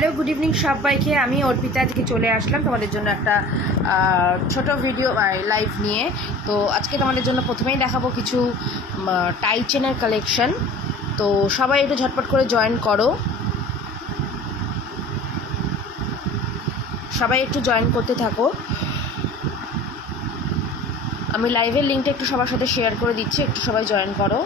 Hello, good evening সবাইকে। আমি অর্পিতা আজকে চলে আসলাম তোমাদের জন্য একটা ছোট ভিডিও লাইভ নিয়ে। তো আজকে তোমাদের জন্য প্রথমেই দেখাবো কিছু টাই চেনের কালেকশন। তো সবাই একটু ঝটপট করে জয়েন করো, সবাই একটু জয়েন করতে থাকো। আমি লাইভের লিঙ্কটা একটু সবার সাথে শেয়ার করে দিচ্ছি, একটু সবাই জয়েন করো।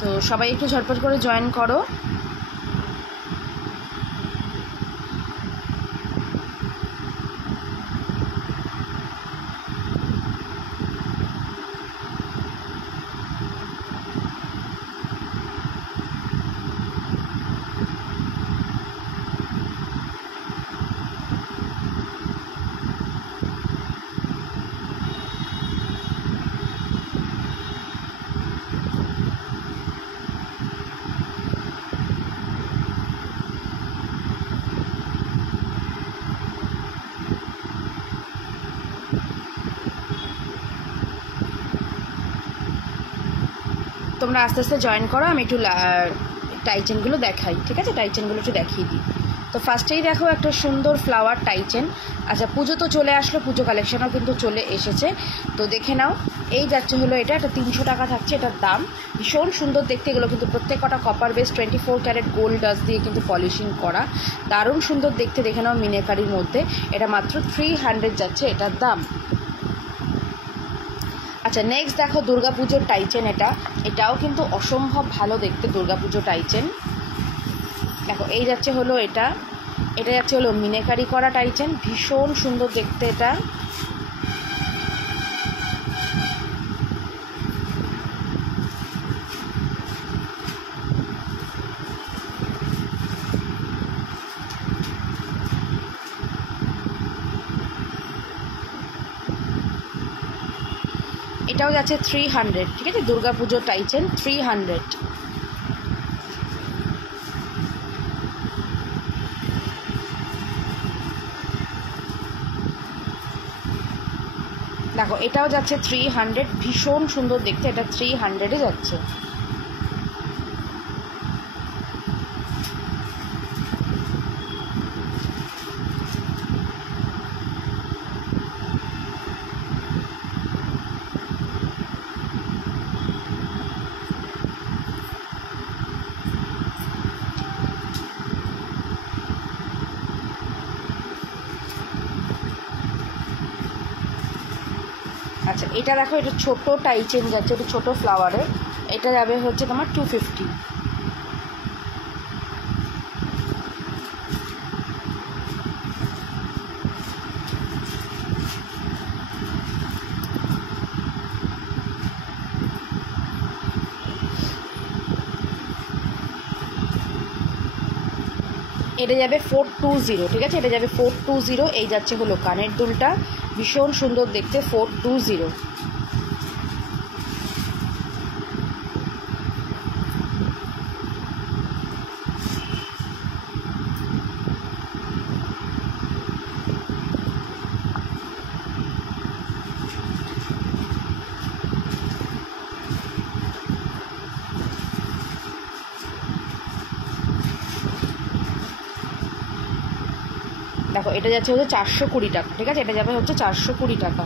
তো সবাই একটু ঝটপট করে জয়েন করো। তোমরা আস্তে আস্তে জয়েন করো, আমি একটু টাই চেনগুলো দেখাই, ঠিক আছে? টাই চেনগুলো একটু দেখিয়ে দিই। তো ফার্স্টেই দেখো একটা সুন্দর ফ্লাওয়ার টাই চেন। আচ্ছা, পুজো তো চলে আসলো, পুজো কালেকশনও কিন্তু চলে এসেছে। তো দেখে নাও, এই যাচ্ছে হলো এটা 300 টাকা থাকছে এটার দাম। ভীষণ সুন্দর দেখতে, এগুলো কিন্তু প্রত্যেক কটা copper base 24 carat gold dust দিয়ে কিন্তু পলিশিং করা, দারুণ সুন্দর দেখতে। দেখে নাও মিনেকারির মধ্যে, এটা মাত্র 300 যাচ্ছে এটার দাম। আচ্ছা, নেক্সট দেখো দুর্গাপুজোর টাইচেন। এটাও কিন্তু অসম্ভব ভালো দেখতে দুর্গাপুজো টাইচেন। দেখো এই যাচ্ছে হলো এটা যাচ্ছে হলো মিনেকারি করা টাইচেন, ভীষণ সুন্দর দেখতে এটা। এটাও যাচ্ছে 300, ঠিক আছে? দুর্গাপুজোর টাইচেন 300। দেখো এটাও যাচ্ছে 300, ভীষণ সুন্দর দেখতে, এটা 300-এ যাচ্ছে। আচ্ছা, এটা দেখো, এটা ছোটো টাইচেন যাচ্ছে, এটা ছোটো ফ্লাওয়ারের। এটা যাবে হচ্ছে তোমার 250। এটা যাবে 420, ঠিক আছে? এটা যাবে 420। এই যাচ্ছে হলো কানের দুলটা, ভীষণ সুন্দর দেখতে, 420। দেখো এটা যাচ্ছে হচ্ছে 420 টাকা, ঠিক আছে? এটা যাবে হচ্ছে 420 টাকা।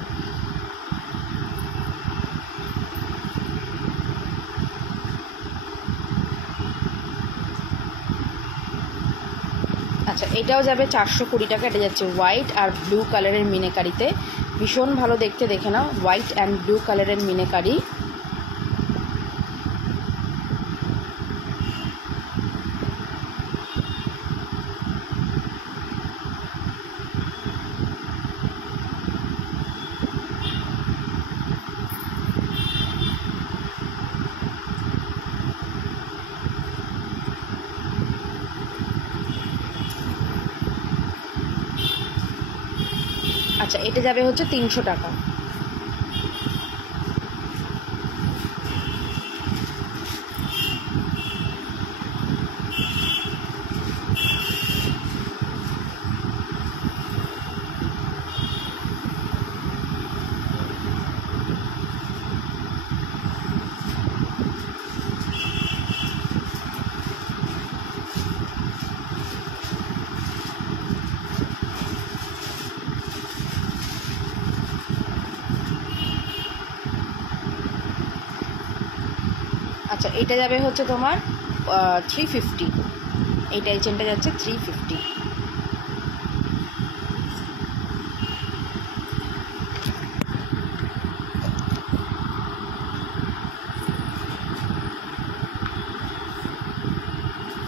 আচ্ছা, এটাও যাবে 420 টাকা। এটা যাচ্ছে হোয়াইট আর ব্লু কালারের মিনেকারিতে, ভীষণ ভালো দেখতে। দেখে নাও, হোয়াইট অ্যান্ড ব্লু কালারের মিনেকারি। আচ্ছা এটা যাবে হচ্ছে 300 টাকা। আচ্ছা এটা যাবে হচ্ছে তোমার 350, এই টাইচেনটা যাচ্ছে 350।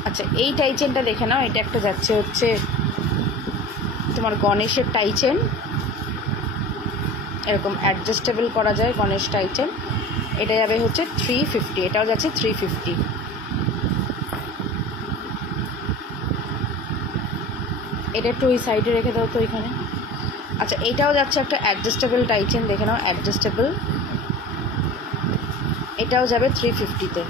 আচ্ছা এই টাইচেনটা দেখে নাও, এটা একটা যাচ্ছে হচ্ছে তোমার গণেশের টাইচেন, এরকম অ্যাডজাস্টেবল করা যায় গণেশ টাইচেন, এটা যাবে হচ্ছে 350, এটাও যাচ্ছে 350। এটা একটু ওই সাইডে রেখে দাও তো ওইখানে। আচ্ছা এইটাও যাচ্ছে একটা অ্যাডজাস্টেবল টাইচেন, দেখে নাও অ্যাডজাস্টেবল, এটাও যাবে 350-তে।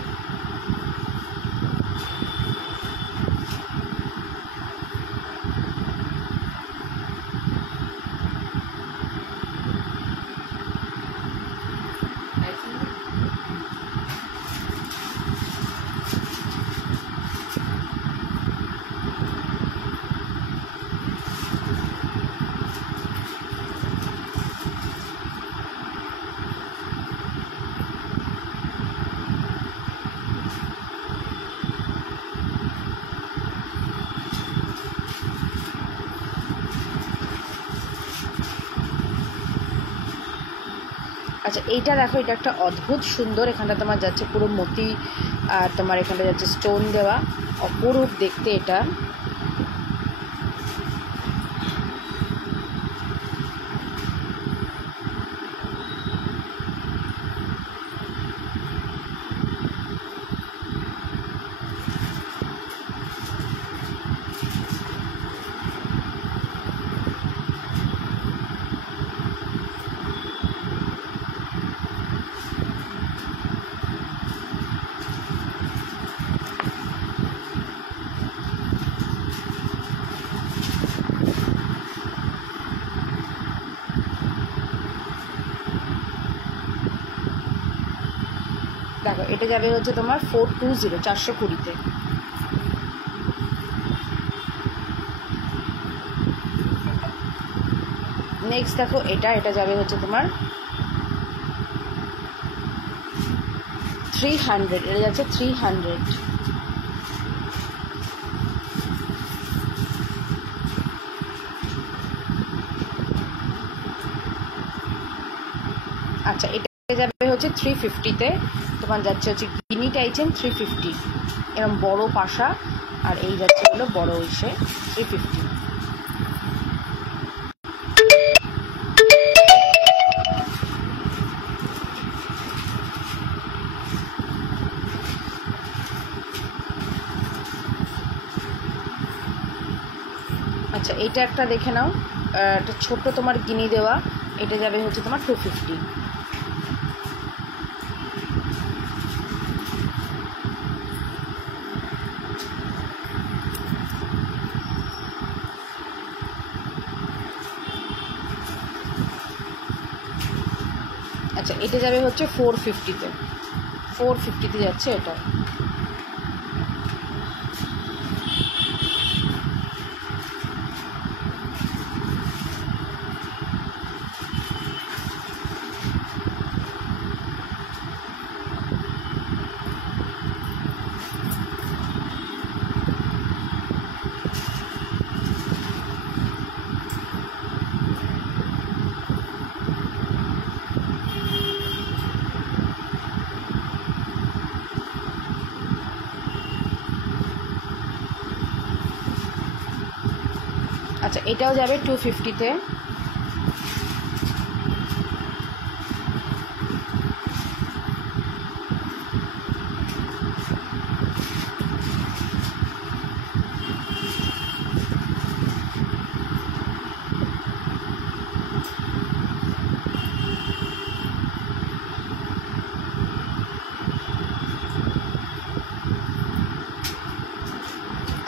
আচ্ছা এইটা দেখো, এটা একটা অদ্ভুত সুন্দর, এখানটা তোমার যাচ্ছে পুরো মতি আর তোমার এখানটা যাচ্ছে স্টোন দেওয়া, অপরূপ দেখতে এটা। দেখো এটা যাবে হচ্ছে তোমার 420, 420-তে। নেক্সট দেখো এটা যাবে হচ্ছে তোমার 300, এটা যাচ্ছে 300। আচ্ছা এটা যাবে হচ্ছে 350-তে, তোমার যাচ্ছে হচ্ছে গিনি টাইচেন 350, এরকম বড় পাশা, আর এই যাচ্ছে হলো বড় ইসে 350। আচ্ছা এটা একটা দেখে নাও, একটা ছোট তোমার গিনি দেওয়া, এটা যাবে হচ্ছে তোমার 250। আচ্ছা এটা যাবে হচ্ছে 450-তে, 450-তে যাচ্ছে এটা। আচ্ছা এটাও যাবে 250-তে।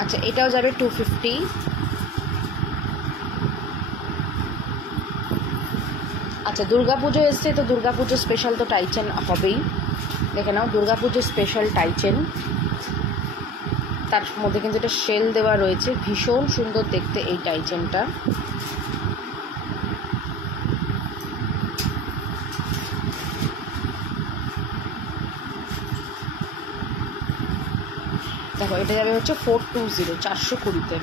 আচ্ছা এটাও যাবে 250। আচ্ছা দুর্গাপুজো এসছে, তো দুর্গাপুজো স্পেশাল তো টাইচেন হবেই। দেখে নাও দুর্গাপুজো স্পেশাল টাইচেন, তার মধ্যে কিন্তু এটা শেল দেওয়া রয়েছে, ভীষণ সুন্দর দেখতে এই টাইচেনটা। দেখো এটা যাবে হচ্ছে 420, 420-তে।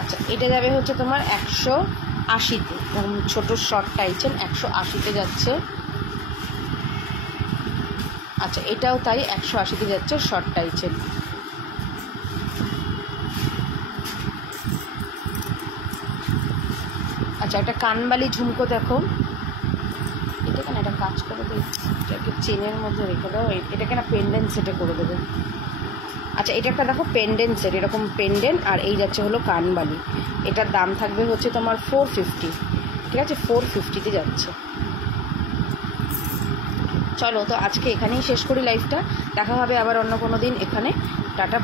আচ্ছা এটা যাবে হচ্ছে তোমার 180-তে, ছোট শর্ট টাইচেন 180-তে যাচ্ছে। আচ্ছা এটাও তাই 180-তে যাচ্ছে শর্ট টাইচেন। আচ্ছা একটা কানবালি ঝুমকো দেখো, এটা কেন একটা কাজ করে দিই, এটাকে চেনের মধ্যে রেখে দাও, এটাকে না পেন্ডেন্ট সেটে করে দেবে। আচ্ছা এটা একটা দেখো পেন্ডেন্ট সেট, এরকম পেন্ডেন্ট, আর এই যাচ্ছে হলো কানবালি। এটার দাম থাকবে হচ্ছে তোমার 450, ঠিক আছে, 450-তে যাচ্ছে। চলো তো আজকে এখানেই শেষ করি লাইভটা, দেখা হবে আবার অন্য কোনো দিন এখানে। টাটা।